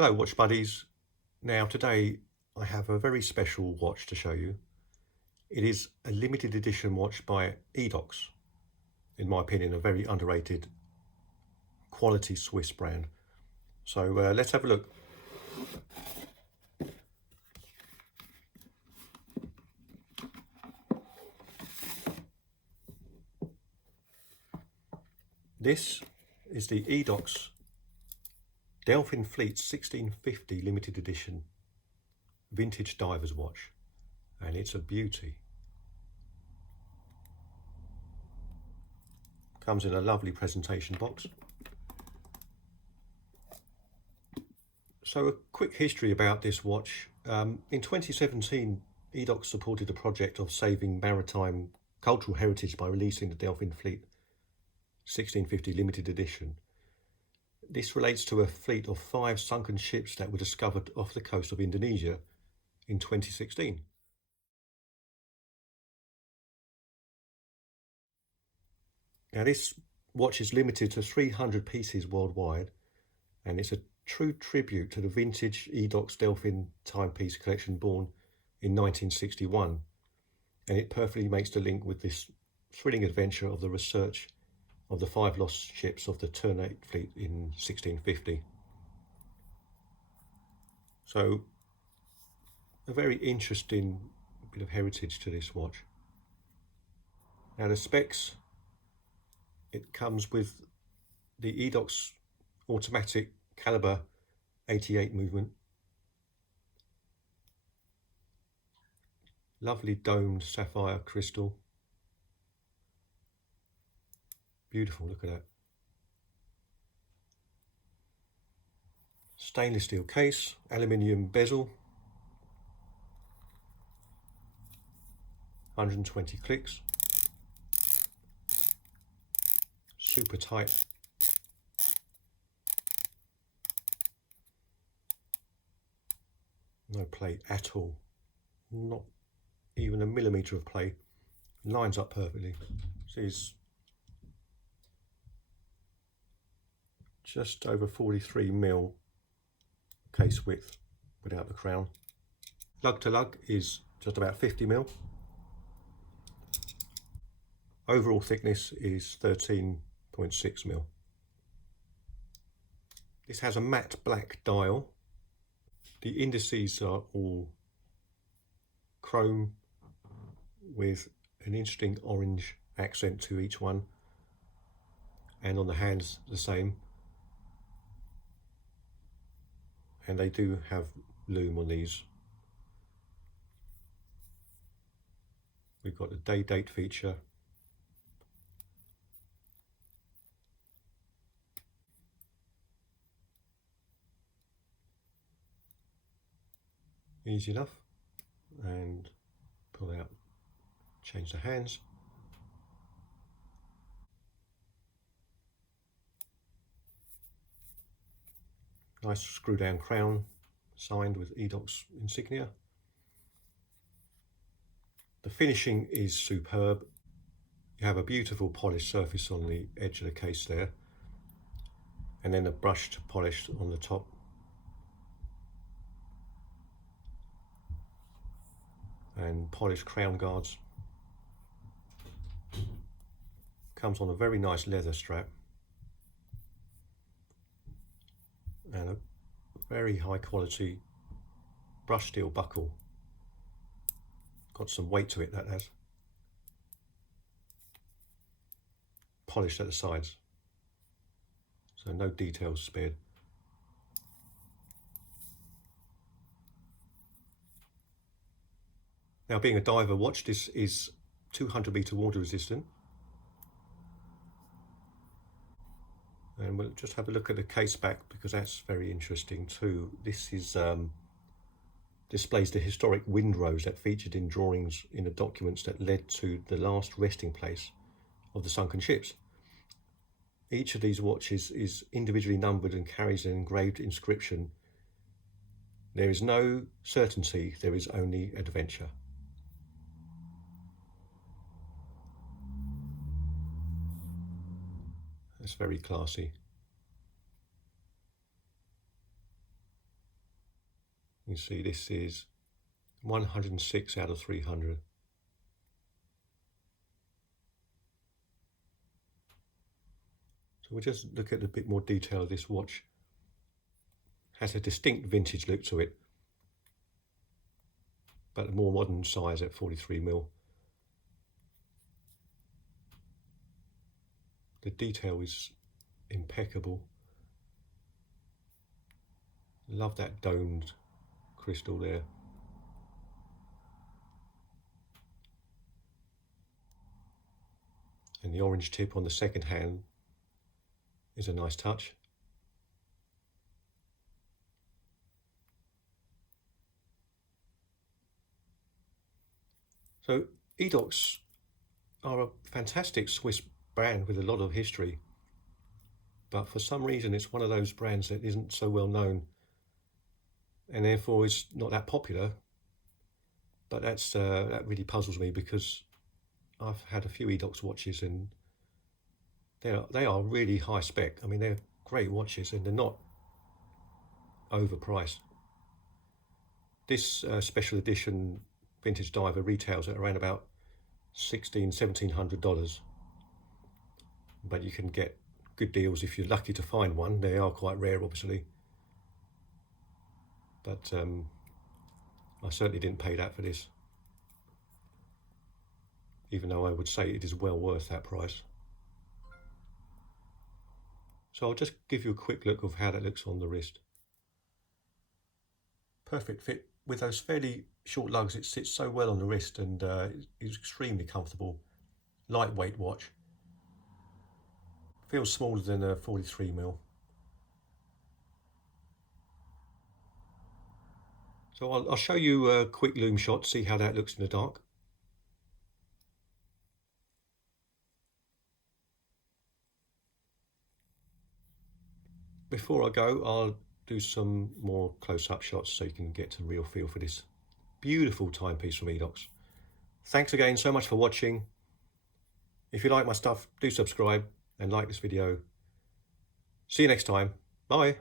Hello watch buddies. Now today I have a very special watch to show you. It is a limited edition watch by Edox. In my opinion, a very underrated quality Swiss brand. So let's have a look. This is the Edox Delfin Fleet 1650 limited edition vintage diver's watch, and it's a beauty. Comes in a lovely presentation box. So a quick history about this watch. In 2017, Edox supported a project of saving maritime cultural heritage by releasing the Delfin Fleet 1650 limited edition. This relates to a fleet of 5 sunken ships that were discovered off the coast of Indonesia in 2016. Now this watch is limited to 300 pieces worldwide, and it's a true tribute to the vintage Edox Delfin timepiece collection born in 1961, and it perfectly makes the link with this thrilling adventure of the research of the 5 lost ships of the Ternate fleet in 1650. So a very interesting bit of heritage to this watch. Now the specs, it comes with the Edox automatic Calibre 88 movement, lovely domed sapphire crystal, beautiful, look at that. Stainless steel case, aluminium bezel, 120 clicks, super tight. No play at all, not even a millimetre of play, lines up perfectly. This is just over 43mm case width without the crown. Lug to lug is just about 50mm. Overall thickness is 13.6mm. This has a matte black dial. The indices are all chrome with an interesting orange accent to each one, and on the hands the same, and they do have lume on these. We've got the day date feature, easy enough, and pull out, change the hands. Nice screw down crown, signed with Edox insignia. The finishing is superb. You have a beautiful polished surface on the edge of the case there, and then a brushed polish on the top. And polished crown guards. Comes on a very nice leather strap and a very high quality brushed steel buckle. Got some weight to it, that has. Polished at the sides, so no details spared. Now, being a diver watch, this is 200-meter water resistant. And we'll just have a look at the case back, because that's very interesting too. This is displays the historic windrose that featured in drawings in the documents that led to the last resting place of the sunken ships. Each of these watches is individually numbered and carries an engraved inscription. There is no certainty, there is only adventure. That's very classy. You see this is 106 out of 300. So we'll just look at a bit more detail of this watch. Has a distinct vintage look to it, but a more modern size at 43mm. The detail is impeccable. Love that domed crystal there. And the orange tip on the second hand is a nice touch. So Edox are a fantastic Swiss brand with a lot of history, but for some reason it's one of those brands that isn't so well known and therefore is not that popular. But that really puzzles me, because I've had a few Edox watches and they are really high spec. I mean, they're great watches and they're not overpriced. This special edition vintage diver retails at around about $1,600–1,700, but you can get good deals if you're lucky to find one. They are quite rare, obviously, but I certainly didn't pay that for this, even though I would say it is well worth that price. So I'll just give you a quick look of how that looks on the wrist. Perfect fit. With those fairly short lugs, it sits so well on the wrist and is extremely comfortable. Lightweight watch. Feels smaller than a 43mm. So I'll show you a quick loom shot, see how that looks in the dark. Before I go, I'll do some more close-up shots so you can get a real feel for this beautiful timepiece from Edox. Thanks again so much for watching. If you like my stuff, do subscribe and like this video. See you next time. Bye.